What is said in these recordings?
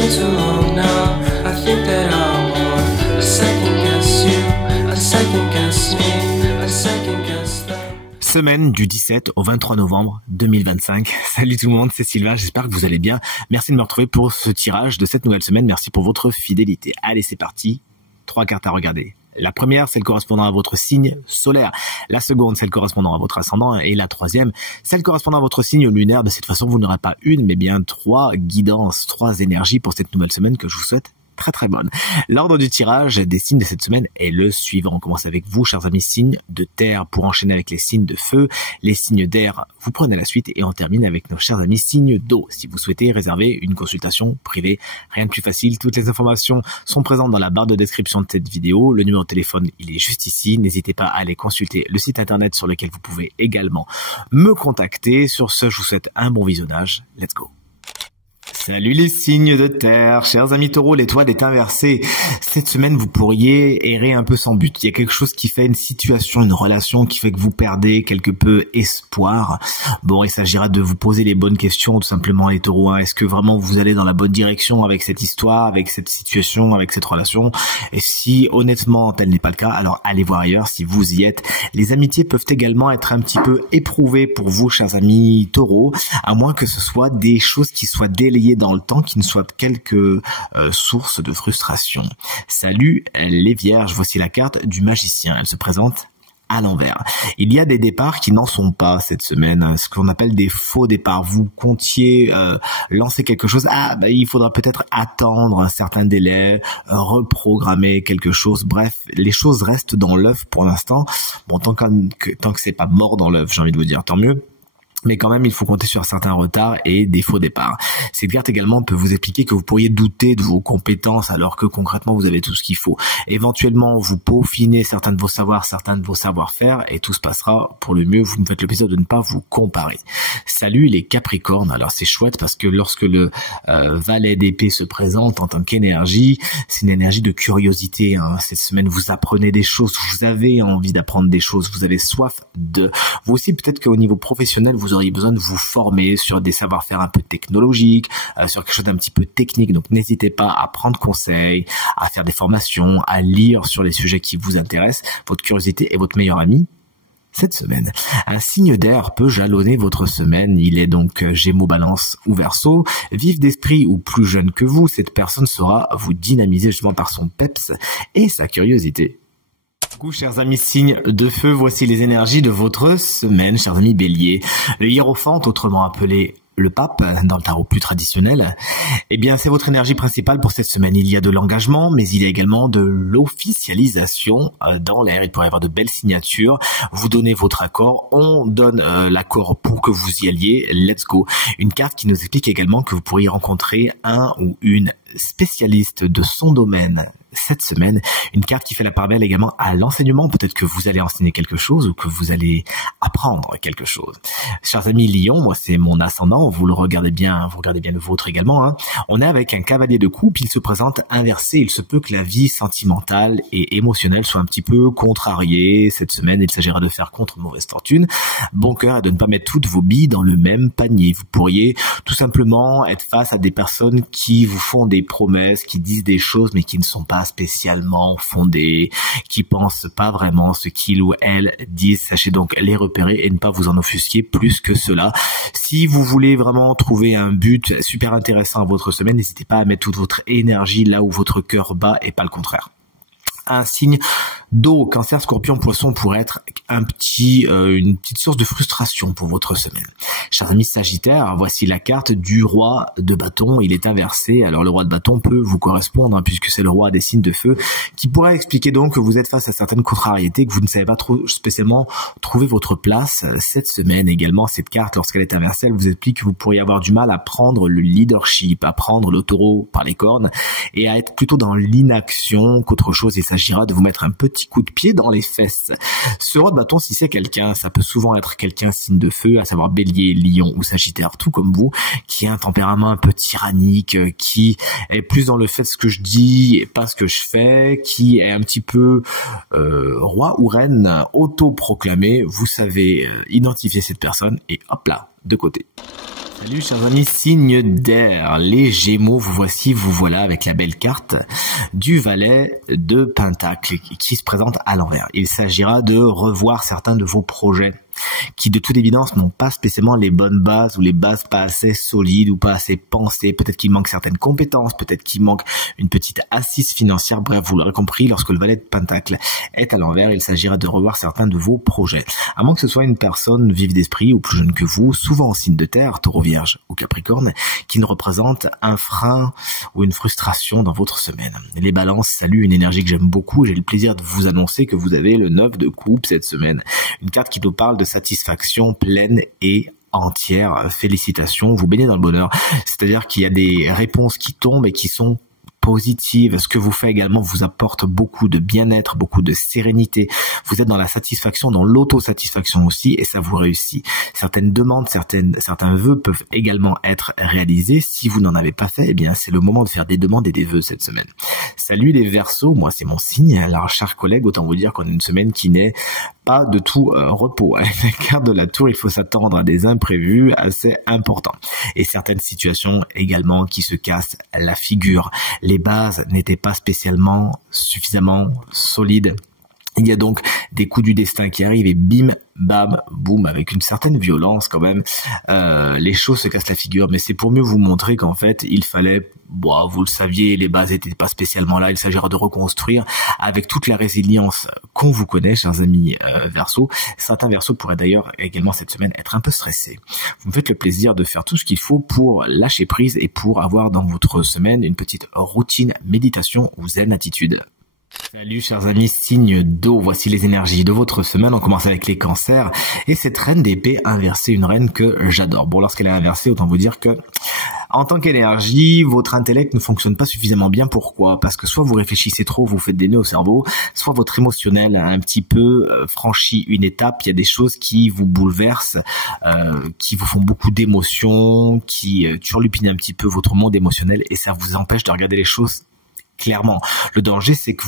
been too long now. I think that I want a second guess you, a second guess me, a second guess them. Semaine du 17 au 23 novembre 2025. Salut tout le monde, c'est Sylvain, j'espère que vous allez bien. Merci de me retrouver pour ce tirage de cette nouvelle semaine. Merci pour votre fidélité. Allez, c'est parti. 3 cartes à regarder. La première, celle correspondant à votre signe solaire. La seconde, celle correspondant à votre ascendant. Et la troisième, celle correspondant à votre signe lunaire. De cette façon, vous n'aurez pas une, mais bien 3 guidances, 3 énergies pour cette nouvelle semaine que je vous souhaite très bonne. L'ordre du tirage des signes de cette semaine est le suivant. On commence avec vous, chers amis, signes de terre, pour enchaîner avec les signes de feu. Les signes d'air, vous prenez la suite et on termine avec nos chers amis signes d'eau. Si vous souhaitez réserver une consultation privée, rien de plus facile. Toutes les informations sont présentes dans la barre de description de cette vidéo. Le numéro de téléphone, il est juste ici. N'hésitez pas à aller consulter le site internet sur lequel vous pouvez également me contacter. Sur ce, je vous souhaite un bon visionnage. Let's go. Salut les signes de terre, chers amis taureaux, l'étoile est inversée. Cette semaine, vous pourriez errer un peu sans but. Il y a quelque chose qui fait une situation, une relation qui fait que vous perdez quelque peu espoir. Bon, il s'agira de vous poser les bonnes questions, tout simplement les taureaux. Est-ce que vraiment vous allez dans la bonne direction avec cette histoire, avec cette situation, avec cette relation? Et si honnêtement tel n'est pas le cas, alors allez voir ailleurs si vous y êtes. Les amitiés peuvent également être un petit peu éprouvées pour vous, chers amis taureaux, à moins que ce soit des choses qui soient délayées dans le temps, qui ne soient quelques sources de frustration. Salut les vierges, voici la carte du magicien. Elle se présente à l'envers. Il y a des départs qui n'en sont pas cette semaine, ce qu'on appelle des faux départs. Vous comptiez lancer quelque chose, il faudra peut-être attendre un certain délai, reprogrammer quelque chose. Bref, les choses restent dans l'œuf pour l'instant. Bon, tant que c'est pas mort dans l'œuf, j'ai envie de vous dire, tant mieux. Mais quand même, il faut compter sur certains retards et des faux départs. Cette carte également peut vous expliquer que vous pourriez douter de vos compétences alors que concrètement, vous avez tout ce qu'il faut. Éventuellement, vous peaufinez certains de vos savoirs, certains de vos savoir-faire et tout se passera pour le mieux. Vous me faites le plaisir de ne pas vous comparer. Salut les Capricornes. Alors c'est chouette parce que lorsque le valet d'épée se présente en tant qu'énergie, c'est une énergie de curiosité. Cette semaine, vous apprenez des choses, vous avez envie d'apprendre des choses, vous avez soif de... Vous aussi, peut-être qu'au niveau professionnel, vous auriez besoin de vous former sur des savoir-faire un peu technologiques, sur quelque chose d'un petit peu technique. Donc n'hésitez pas à prendre conseil, à faire des formations, à lire sur les sujets qui vous intéressent. Votre curiosité est votre meilleur ami cette semaine. Un signe d'air peut jalonner votre semaine. Il est donc Gémeaux, Balance ou Verseau. Vif d'esprit ou plus jeune que vous, cette personne saura vous dynamiser justement par son peps et sa curiosité. Coucou chers amis signes de feu, voici les énergies de votre semaine, chers amis béliers. Le hiérophante, autrement appelé le pape, dans le tarot plus traditionnel, eh bien c'est votre énergie principale pour cette semaine. Il y a de l'engagement, mais il y a également de l'officialisation dans l'air. Il pourrait y avoir de belles signatures. Vous donnez votre accord, on donne l'accord pour que vous y alliez. Let's go. Une carte qui nous explique également que vous pourriez rencontrer un ou une spécialiste de son domaine cette semaine. Une carte qui fait la part belle également à l'enseignement. Peut-être que vous allez enseigner quelque chose ou que vous allez apprendre quelque chose. Chers amis Lion, moi c'est mon ascendant. Vous regardez bien le vôtre également. On est avec un cavalier de coupe. Il se présente inversé. Il se peut que la vie sentimentale et émotionnelle soit un petit peu contrariée cette semaine. Il s'agira de faire contre mauvaise fortune. Bon cœur et de ne pas mettre toutes vos billes dans le même panier. Vous pourriez tout simplement être face à des personnes qui vous font des promesses, qui disent des choses mais qui ne sont pas spécialement fondées, qui pensent pas vraiment ce qu'ils ou elles disent. Sachez donc les repérer et ne pas vous en offusquer plus que cela. Si vous voulez vraiment trouver un but super intéressant à votre semaine, n'hésitez pas à mettre toute votre énergie là où votre cœur bat et pas le contraire. Un signe d'eau, Cancer, Scorpion, Poisson pourrait être une petite source de frustration pour votre semaine. Chers amis Sagittaire, voici la carte du roi de bâton. Il est inversé. Alors le roi de bâton peut vous correspondre puisque c'est le roi des signes de feu qui pourrait expliquer donc que vous êtes face à certaines contrariétés, que vous ne savez pas trop spécialement trouver votre place cette semaine. Également, cette carte, lorsqu'elle est inversée, elle vous explique que vous pourriez avoir du mal à prendre le leadership, à prendre le taureau par les cornes et à être plutôt dans l'inaction qu'autre chose. Il s'agira de vous mettre un petit coup de pied dans les fesses. Ce roi de bâton, si c'est quelqu'un, ça peut souvent être quelqu'un signe de feu, à savoir Bélier, Lion ou Sagittaire, tout comme vous, qui a un tempérament un peu tyrannique, qui est plus dans le fait de ce que je dis et pas ce que je fais, qui est un petit peu roi ou reine autoproclamé. Vous savez identifier cette personne et hop là, de côté. Salut chers amis, signe d'air, les Gémeaux, vous voici, vous voilà avec la belle carte du Valet de Pentacle qui se présente à l'envers. Il s'agira de revoir certains de vos projets qui de toute évidence n'ont pas spécialement les bonnes bases ou les bases pas assez solides ou pas assez pensées. Peut-être qu'il manque certaines compétences, peut-être qu'il manque une petite assise financière. Bref, vous l'aurez compris, lorsque le Valet de Pentacle est à l'envers, il s'agira de revoir certains de vos projets. À moins que ce soit une personne vive d'esprit ou plus jeune que vous, souvent en signe de terre, Taureau, Vierge ou Capricorne, qui ne représente un frein ou une frustration dans votre semaine. Les Balances saluent une énergie que j'aime beaucoup. J'ai le plaisir de vous annoncer que vous avez le 9 de coupe cette semaine. Une carte qui nous parle de satisfaction pleine et entière. Félicitations, vous baignez dans le bonheur. C'est-à-dire qu'il y a des réponses qui tombent et qui sont positives. Ce que vous faites également vous apporte beaucoup de bien-être, beaucoup de sérénité. Vous êtes dans la satisfaction, dans l'autosatisfaction aussi, et ça vous réussit. Certaines demandes, certains vœux peuvent également être réalisés. Si vous n'en avez pas fait, eh bien c'est le moment de faire des demandes et des vœux cette semaine. Salut les Verseaux, moi c'est mon signe. Alors chers collègues, autant vous dire qu'on a une semaine qui n'est pas de tout repos. Avec la carte de la tour, il faut s'attendre à des imprévus assez importants. Et certaines situations également qui se cassent la figure. Les bases n'étaient pas spécialement suffisamment solides. Il y a donc des coups du destin qui arrivent et bim, bam, boum, avec une certaine violence quand même, les choses se cassent la figure. Mais c'est pour mieux vous montrer qu'en fait, il fallait, vous le saviez, les bases n'étaient pas spécialement là. Il s'agira de reconstruire avec toute la résilience qu'on vous connaît, chers amis Verseaux. Certains Verseaux pourraient d'ailleurs également cette semaine être un peu stressés. Vous me faites le plaisir de faire tout ce qu'il faut pour lâcher prise et pour avoir dans votre semaine une petite routine méditation ou zen attitude. Salut chers amis, signe d'eau, voici les énergies de votre semaine. On commence avec les cancers et cette reine d'épée inversée, une reine que j'adore. Bon, lorsqu'elle est inversée, autant vous dire que en tant qu'énergie, votre intellect ne fonctionne pas suffisamment bien. Pourquoi? Parce que soit vous réfléchissez trop, vous faites des nœuds au cerveau, soit votre émotionnel a un petit peu franchi une étape. Il y a des choses qui vous bouleversent, qui vous font beaucoup d'émotions, qui turlupinent un petit peu votre monde émotionnel et ça vous empêche de regarder les choses clairement. Le danger, c'est que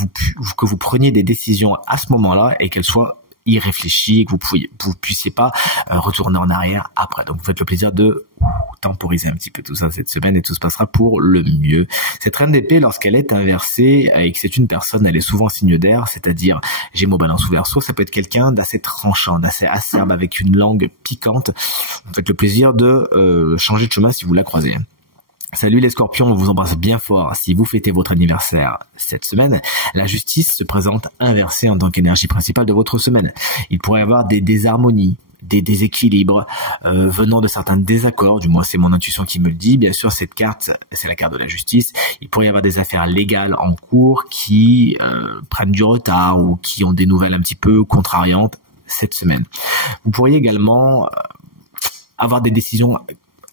vous preniez des décisions à ce moment-là et qu'elles soient irréfléchies et que vous puissiez pas retourner en arrière après. Donc vous faites le plaisir de temporiser un petit peu tout ça cette semaine et tout se passera pour le mieux. Cette reine d'épée, lorsqu'elle est inversée et que c'est une personne, elle est souvent signe d'air, c'est-à-dire Gémeaux, Balance ou Verseau, ça peut être quelqu'un d'assez tranchant, d'assez acerbe avec une langue piquante. Vous faites le plaisir de changer de chemin si vous la croisez. Salut les Scorpions, on vous embrasse bien fort. Si vous fêtez votre anniversaire cette semaine, la justice se présente inversée en tant qu'énergie principale de votre semaine. Il pourrait y avoir des désharmonies, des déséquilibres venant de certains désaccords, du moins c'est mon intuition qui me le dit. Bien sûr, cette carte, c'est la carte de la justice. Il pourrait y avoir des affaires légales en cours qui prennent du retard ou qui ont des nouvelles un petit peu contrariantes cette semaine. Vous pourriez également avoir des décisions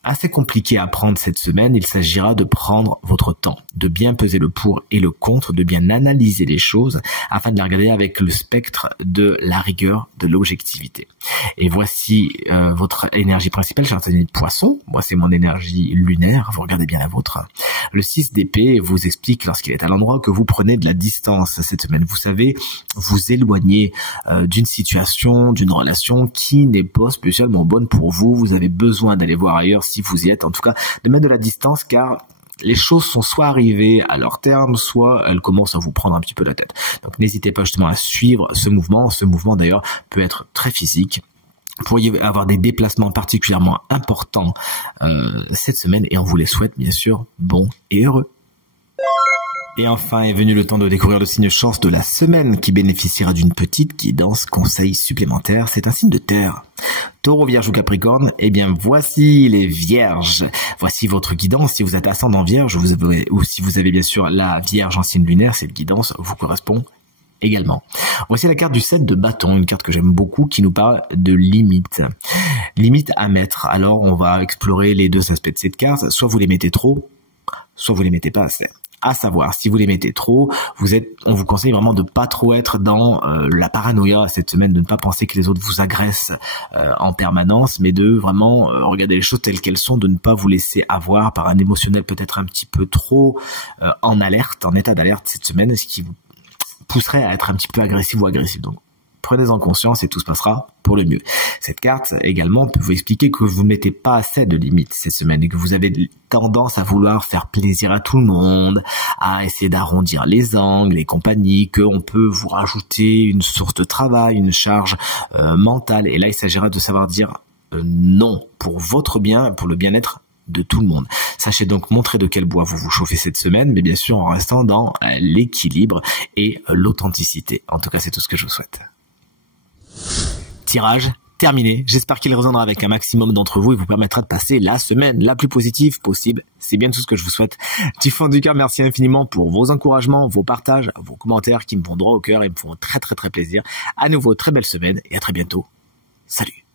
assez compliqué à prendre cette semaine. Il s'agira de prendre votre temps, de bien peser le pour et le contre, de bien analyser les choses afin de les regarder avec le spectre de la rigueur, de l'objectivité. Et voici votre énergie principale, chers amis de Poisson. Moi, c'est mon énergie lunaire. Vous regardez bien la vôtre. Le 6 d'épée vous explique lorsqu'il est à l'endroit que vous prenez de la distance cette semaine. Vous savez, vous éloigner d'une situation, d'une relation qui n'est pas spécialement bonne pour vous. Vous avez besoin d'aller voir ailleurs si vous y êtes, en tout cas, de mettre de la distance car les choses sont soit arrivées à leur terme, soit elles commencent à vous prendre un petit peu la tête. Donc n'hésitez pas justement à suivre ce mouvement. Ce mouvement d'ailleurs peut être très physique. Vous pourriez avoir des déplacements particulièrement importants cette semaine et on vous les souhaite bien sûr bons et heureux. Et enfin est venu le temps de découvrir le signe chance de la semaine qui bénéficiera d'une petite guidance conseil supplémentaire. C'est un signe de terre. Taureau, Vierge ou Capricorne, eh bien voici les Vierges. Voici votre guidance. Si vous êtes ascendant Vierge ou si vous avez bien sûr la Vierge en signe lunaire, cette guidance vous correspond également. Voici la carte du 7 de bâton, une carte que j'aime beaucoup qui nous parle de limites. Limites à mettre. Alors on va explorer les deux aspects de cette carte. Soit vous les mettez trop, soit vous les mettez pas assez. À savoir, si vous les mettez trop, on vous conseille vraiment de pas trop être dans la paranoïa cette semaine, de ne pas penser que les autres vous agressent en permanence, mais de vraiment regarder les choses telles qu'elles sont, de ne pas vous laisser avoir par un émotionnel peut-être un petit peu trop en alerte, en état d'alerte cette semaine, ce qui vous pousserait à être un petit peu agressif ou agressif. Donc prenez-en conscience et tout se passera pour le mieux. Cette carte également peut vous expliquer que vous ne mettez pas assez de limites cette semaine et que vous avez tendance à vouloir faire plaisir à tout le monde, à essayer d'arrondir les angles et compagnie, qu'on peut vous rajouter une source de travail, une charge mentale. Et là, il s'agira de savoir dire non pour votre bien, pour le bien-être de tout le monde. Sachez donc montrer de quel bois vous vous chauffez cette semaine, mais bien sûr en restant dans l'équilibre et l'authenticité. En tout cas, c'est tout ce que je vous souhaite. Tirage terminé. J'espère qu'il résonnera avec un maximum d'entre vous et vous permettra de passer la semaine la plus positive possible. C'est bien tout ce que je vous souhaite. Du fond du cœur, merci infiniment pour vos encouragements, vos partages, vos commentaires qui me vont droit au cœur et me font très très très plaisir. À nouveau, très belle semaine et à très bientôt. Salut.